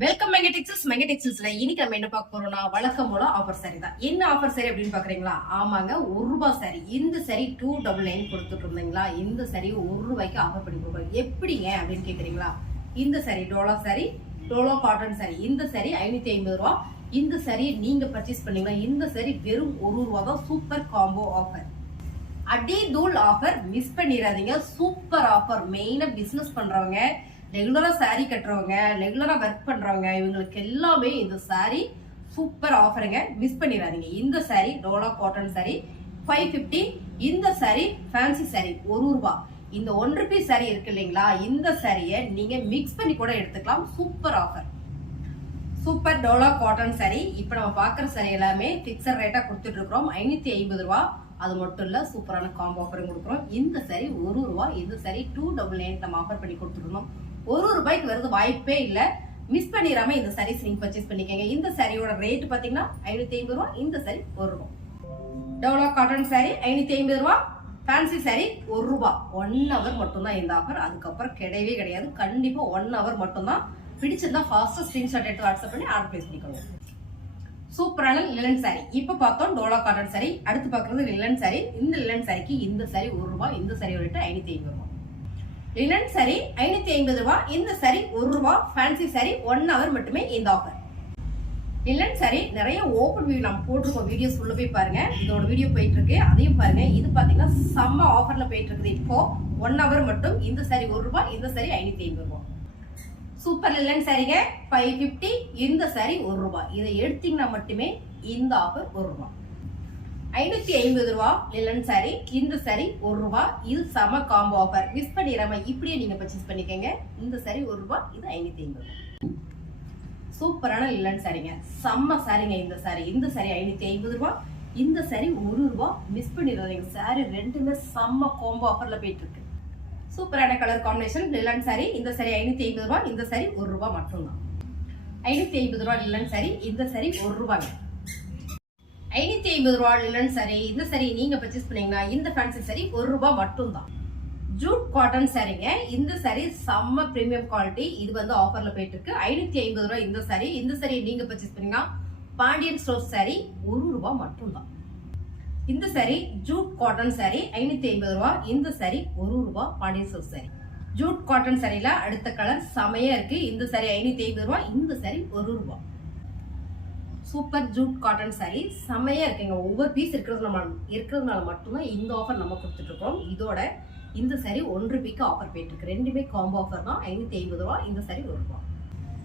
Welcome மெகடெக்ஸில்ஸ்ல இன்னைக்கு நம்ம என்ன பார்க்க போறோம்னா வழக்கம் போல ஆஃபர் சாரி தான். என்ன ஆஃபர் சாரி அப்படின்னு பாக்குறீங்களா? ஆமாங்க, ₹1 சாரி. இந்த சாரி 299 கொடுத்துட்டு இருந்தீங்களா? இந்த சாரி ₹1 ஆஃபர் பண்ணி கொடுக்குறோம். எப்படிங்க அப்படின்னு கேக்குறீங்களா? இந்த sorry Dola sorry, Dolo cotton sorry. இந்த சாரி ₹550. இந்த சாரி நீங்க பர்ச்சேஸ் பண்ணீங்களா? இந்த சாரி வெறும் ₹1 தான். சூப்பர் காம்போ ஆஃபர், அடி தூள் ஆஃபர். மிஸ் பண்ணிடாதீங்க. Super offer. மெயினா பிசினஸ் பண்றவங்க, ரெகுலரா சாரி கட்டுறவங்க, ரெகுலரா ஒர்க் பண்றவங்க, இவங்களுக்கு எல்லாமே இந்த சாரி சூப்பர் ஆஃபருங்க. மிஸ் பண்ணிடாதீங்க. இந்த சாரி டோலா காட்டன் சாரி 550. இந்த சாரி ஃபேன்சி சாரி ₹1. இந்த ₹1 சாரி இருக்கு இல்லைங்களா? இந்த சாரியை நீங்க மிக்ஸ் பண்ணி கூட எடுத்துக்கலாம். Super offer, super Dola cotton sorry. இப்ப நம்ம பாக்குற சாரி எல்லாமே பிக்சர் ரேட்டா கொடுத்துட்டு இருக்கிறோம். ₹550. அது மட்டும் இல்ல, சூப்பரான காம்போ ஆஃபரும் கொடுக்குறோம். இந்த சாரி ₹1. இந்த சாரி 299 நம்ம ஆஃபர் பண்ணி கொடுத்துருக்கோம். ₹1 வருது வாய்ப்பே இல்ல. மிஸ் பண்ணிடாம இந்த சாரீஸ் நீங்க பர்ச்சேஸ் பண்ணிக்கங்க. இந்த சாரியோட ரேட் பாத்தீங்கன்னா ₹550. இந்த sari ₹1. Dola cotton sari ₹550. Fancy sorry ₹1. 1 hour மட்டும் தான் இந்த ஆஃபர். அதுக்கப்புறம் கிடையவே கிடையாது. கண்டிப்பா 1 ஹவர் மட்டும் தான். பிடிச்சிருந்தா ஃபாஸ்டா ஸ்கிரீன்ஷாட் எடுத்து வாட்ஸ்அப் பண்ணி ஆர்டர் பிளேஸ் பண்ணிக்கோங்க. சூப்பரான லிலன் சாரி. இப்ப பார்த்தோம் டோலா காட்டன் சாரி. அடுத்து பாக்குறது லிலன் சாரி. இந்த லிலன் சாரிக்கு இந்த சாரி ₹1. இந்த சாரி ரேட் ₹550. Linen sorry ₹550. இந்த சாரி ₹1. ஃபேன்சி சாரி 1 ஹவர் மட்டுமே இந்த ஆஃபர். லினன் சாரி நிறைய ஓபன் வியூ நம்ம போட்டிருக்கோம். வீடியோஸ் உள்ள போய் பாருங்க. இதோட வீடியோ போயிட்டு இருக்கு, அதையும் பாருங்க. இது பாத்தீங்கன்னா செம்ம ஆஃபர்ல போயிட்டு இருக்குது. இப்போ 1 ஹவர் மட்டும். இந்த சாரி ₹1. இந்த சாரி ₹550. சூப்பர் லிலன் சாரிங்க 550. இந்த சாரி ₹1. இதை எடுத்தீங்கன்னா மட்டுமே இந்த ஆஃபர் ₹1. ₹550 லிலன் சாரி. இந்த சாரி ₹1. இது சம காம்போ ஆஃபர். மிஸ் பண்ணிடாம இப்படியே நீங்க பர்ச்சேஸ் பண்ணிக்கங்க. இந்த சாரி ₹1. இது ₹550. சூப்பரான லிலன் சாரிங்க, செம்ம சாரிங்க. இந்த சாரி ₹550. இந்த சாரி ₹1. மிஸ் பண்ணிடாதீங்க. சாரி ரெண்டுமே செம்ம காம்போ ஆஃபர்ல போயிட்டு இருக்கு. சூப்பரான கலர் காம்பினேஷன் லிலன் சாரி. இந்த சாரி ₹550. இந்த சாரி ₹1 மட்டும்தான். ₹550 லிலன் சாரி. இந்த சாரி ₹1. ₹550 லிலன் சாரி. இந்த சாரி நீங்க பர்ச்சேஸ் பண்ணீங்கன்னா இந்த ஃபேன்சி சாரி ₹1 மட்டும் தான். ஜூட் காட்டன் சாரிங்க. இந்த சாரி செம்ம பிரீமியம் குவாலிட்டி. இது வந்து ஆஃபர்ல போயிட்டு இருக்கு. ₹550 இந்த சாரி. இந்த சாரி நீங்க பர்ச்சேஸ் பண்ணீங்கன்னா பாண்டியன் ஸ்டோர் சாரி ₹1 மட்டும் தான். இந்த சாரி ஜூட் காட்டன் சாரி ₹550. இந்த sari ₹1. Pandian store sari. Jute cotton சாரில அடுத்த கலர் செமையா இருக்கு. இந்த சாரி ₹550. இந்த sari ₹1. Super jute cotton sari செமையா இருக்குங்க. ஒவ்வொரு பீஸ் இருக்கிறதுனால மட்டும்தான் இந்த ஆஃபர் நம்ம கொடுத்துட்டு இருக்கோம். இதோட இந்த சாரி ₹1 ஆஃபர் போயிட்டு இருக்கு. ரெண்டுமே காம்போ ஆஃபர் தான். ₹550. இந்த சாரி ₹1.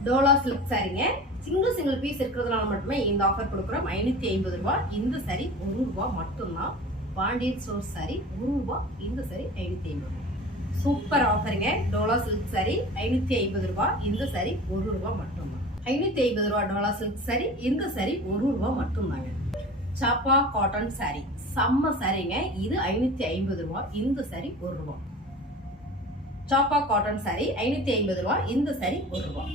டோலா சில்க் சாரிங்க. சிங்கிள் பீஸ் இருக்கிறதுனால மட்டுமே இந்த ஆஃபர் கொடுக்குறோம். ₹550. இந்த சாரி ₹1 மட்டும்தான். பாண்டியன் ஸ்டோர் சாரி ₹1. இந்த சாரி ₹550. சூப்பர் ஆஃபருங்க. டோலா சில்க் சாரி ₹550. இந்த சாரி ₹1 மட்டும்தான். ₹550 டோலா சில்க் சாரி. இந்த சாரி ₹1 மட்டும்தாங்க. சாப்பா காட்டன் சாரி செம்ம சாரிங்க. இது ₹550. இந்த சாரி ₹1. சாப்பா காட்டன் சாரி ₹550. இந்த சாரி ₹1.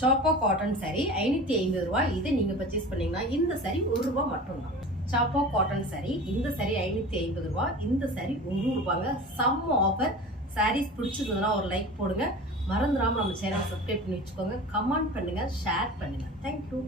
சாப்பா காட்டன் சாரி ₹550. இதை நீங்க பர்ச்சேஸ் பண்ணீங்கன்னா இந்த சாரி ₹1 மட்டும்தான். சாப்பா காட்டன் சாரி. இந்த சாரி ₹550. இந்த சாரி ₹1. செம்ம ஆஃபர். சாரீஸ் பிடிச்சதுன்னா ஒரு லைக் போடுங்க. மறந்துடாம நம்ம சேனலை சப்ஸ்கிரைப் பண்ணி வச்சுக்கோங்க. கமெண்ட் பண்ணுங்க, ஷேர் பண்ணுங்க. தேங்க்யூ.